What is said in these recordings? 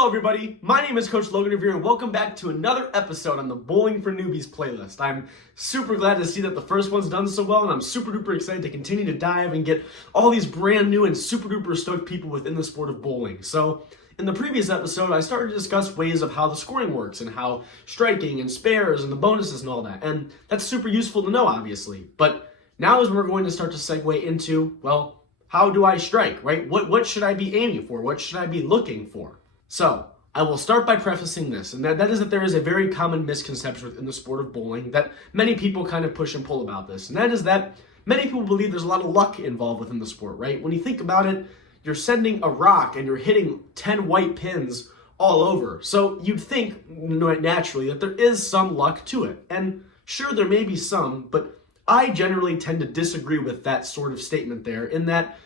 Hello everybody, my name is Coach Logan Revere and welcome back to another episode on the Bowling for Newbies playlist. I'm super glad to see that the first one's done so well, and I'm super duper excited to continue to dive and get all these brand new and super duper stoked people within the sport of bowling. So in the previous episode, I started to discuss ways of how the scoring works and how striking and spares and the bonuses and all that, and that's super useful to know obviously. But now is when we're going to start to segue into, well, how do I strike, right? What should I be aiming for? What should I be looking for? So, I will start by prefacing this, and that is that there is a very common misconception within the sport of bowling that many people kind of push and pull about this, and that is that many people believe there's a lot of luck involved within the sport, right? When you think about it, you're sending a rock and you're hitting 10 white pins all over, so you'd think naturally that there is some luck to it, and sure, there may be some, but I generally tend to disagree with that sort of statement there, in that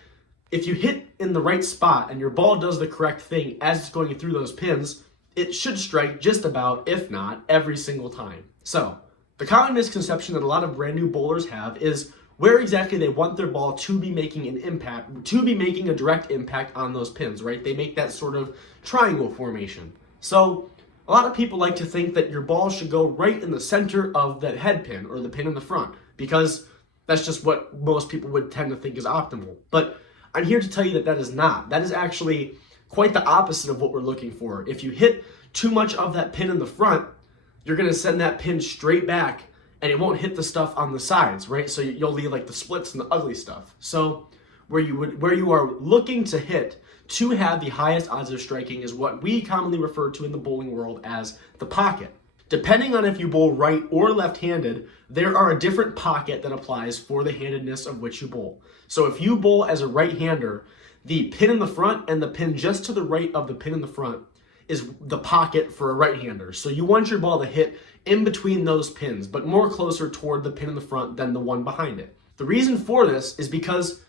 if you hit in the right spot and your ball does the correct thing as it's going through those pins, it should strike just about, if not, every single time. So, the common misconception that a lot of brand new bowlers have is where exactly they want their ball to be making an impact, to be making a direct impact on those pins, right? They make that sort of triangle formation. So, a lot of people like to think that your ball should go right in the center of that head pin or the pin in the front, because that's just what most people would tend to think is optimal. But I'm here to tell you that that is not. That is actually quite the opposite of what we're looking for. If you hit too much of that pin in the front, you're going to send that pin straight back and it won't hit the stuff on the sides, right? So you'll leave like the splits and the ugly stuff. So where you are looking to hit to have the highest odds of striking is what we commonly refer to in the bowling world as the pocket. Depending on if you bowl right or left-handed, there are a different pocket that applies for the handedness of which you bowl. So if you bowl as a right-hander, the pin in the front and the pin just to the right of the pin in the front is the pocket for a right-hander. So you want your ball to hit in between those pins, but more closer toward the pin in the front than the one behind it. The reason for this is because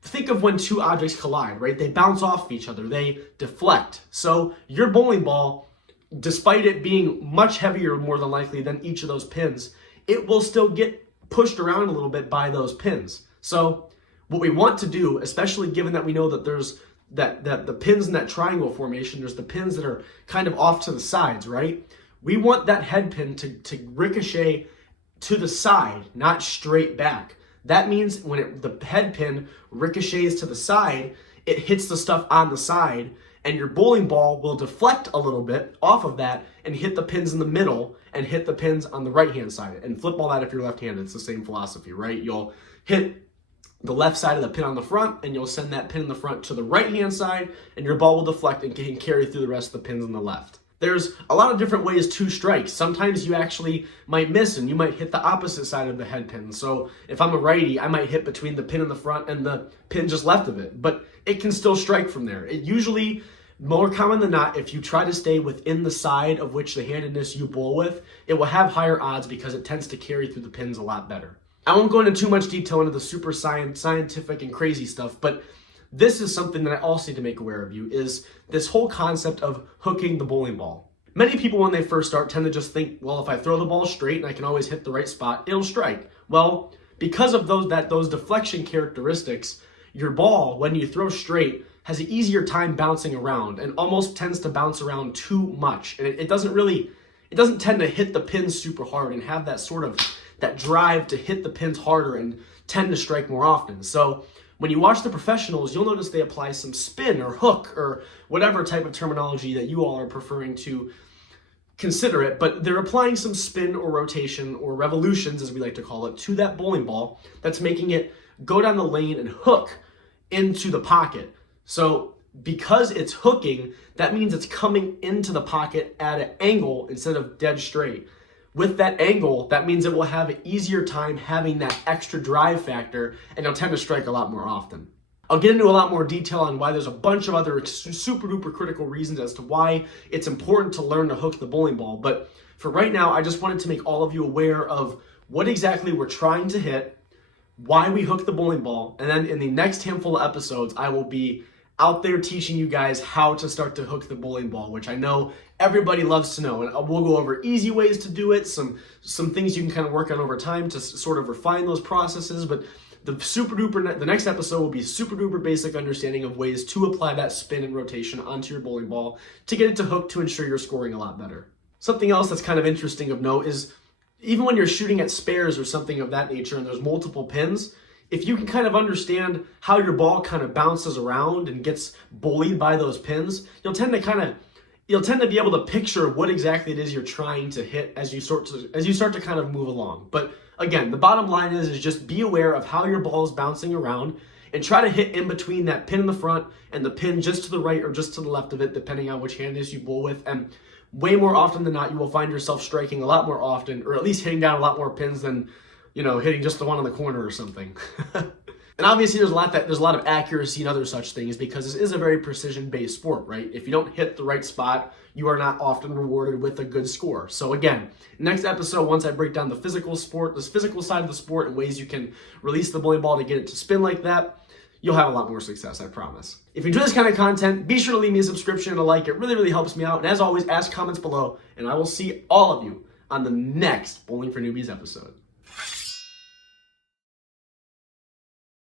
think of when two objects collide, right? They bounce off of each other, they deflect. So your bowling ball, despite it being much heavier more than likely than each of those pins, it will still get pushed around a little bit by those pins. So what we want to do, especially given that we know that there's that the pins in that triangle formation, there's the pins that are kind of off to the sides, right? We want that head pin to ricochet to the side, not straight back. That means when the head pin ricochets to the side, it hits the stuff on the side, and your bowling ball will deflect a little bit off of that and hit the pins in the middle and hit the pins on the right-hand side. And flip all that if you're left-handed. It's the same philosophy, right? You'll hit the left side of the pin on the front, and you'll send that pin in the front to the right-hand side, and your ball will deflect and can carry through the rest of the pins on the left. There's a lot of different ways to strike. Sometimes you actually might miss and you might hit the opposite side of the head pin. So if I'm a righty, I might hit between the pin in the front and the pin just left of it, but it can still strike from there. It usually, more common than not, if you try to stay within the side of which the handedness you bowl with, it will have higher odds because it tends to carry through the pins a lot better. I won't go into too much detail into the super scientific and crazy stuff, but this is something that I also need to make aware of you, is this whole concept of hooking the bowling ball. Many people when they first start tend to just think, well, if I throw the ball straight and I can always hit the right spot, it'll strike. Well, because of those deflection characteristics, your ball, when you throw straight, has an easier time bouncing around and almost tends to bounce around too much. And it doesn't tend to hit the pins super hard and have that sort of that drive to hit the pins harder and tend to strike more often. So when you watch the professionals, you'll notice they apply some spin or hook or whatever type of terminology that you all are preferring to consider it, but they're applying some spin or rotation or revolutions, as we like to call it, to that bowling ball that's making it go down the lane and hook into the pocket. So because it's hooking, that means it's coming into the pocket at an angle instead of dead straight. With that angle, that means it will have an easier time having that extra drive factor, and it'll tend to strike a lot more often. I'll get into a lot more detail on why there's a bunch of other super duper critical reasons as to why it's important to learn to hook the bowling ball. But for right now, I just wanted to make all of you aware of what exactly we're trying to hit, why we hook the bowling ball, and then in the next handful of episodes, I will be out there teaching you guys how to start to hook the bowling ball, which I know everybody loves to know. And we'll go over easy ways to do it, some things you can kind of work on over time to sort of refine those processes. But The next episode will be super duper basic understanding of ways to apply that spin and rotation onto your bowling ball to get it to hook to ensure you're scoring a lot better. Something else that's kind of interesting of note is even when you're shooting at spares or something of that nature and there's multiple pins, if you can kind of understand how your ball kind of bounces around and gets bullied by those pins, you'll tend to be able to picture what exactly it is you're trying to hit as you start to kind of move along. But again, the bottom line is just be aware of how your ball is bouncing around and try to hit in between that pin in the front and the pin just to the right or just to the left of it, depending on which hand it is you bowl with. And way more often than not, you will find yourself striking a lot more often, or at least hitting down a lot more pins than, hitting just the one on the corner or something. And obviously there's a lot of accuracy and other such things because this is a very precision-based sport, right? If you don't hit the right spot, you are not often rewarded with a good score. So again, next episode, once I break down the physical side of the sport and ways you can release the bowling ball to get it to spin like that, you'll have a lot more success, I promise. If you enjoy this kind of content, be sure to leave me a subscription and a like. It really, really helps me out. And as always, ask comments below, and I will see all of you on the next Bowling for Newbies episode.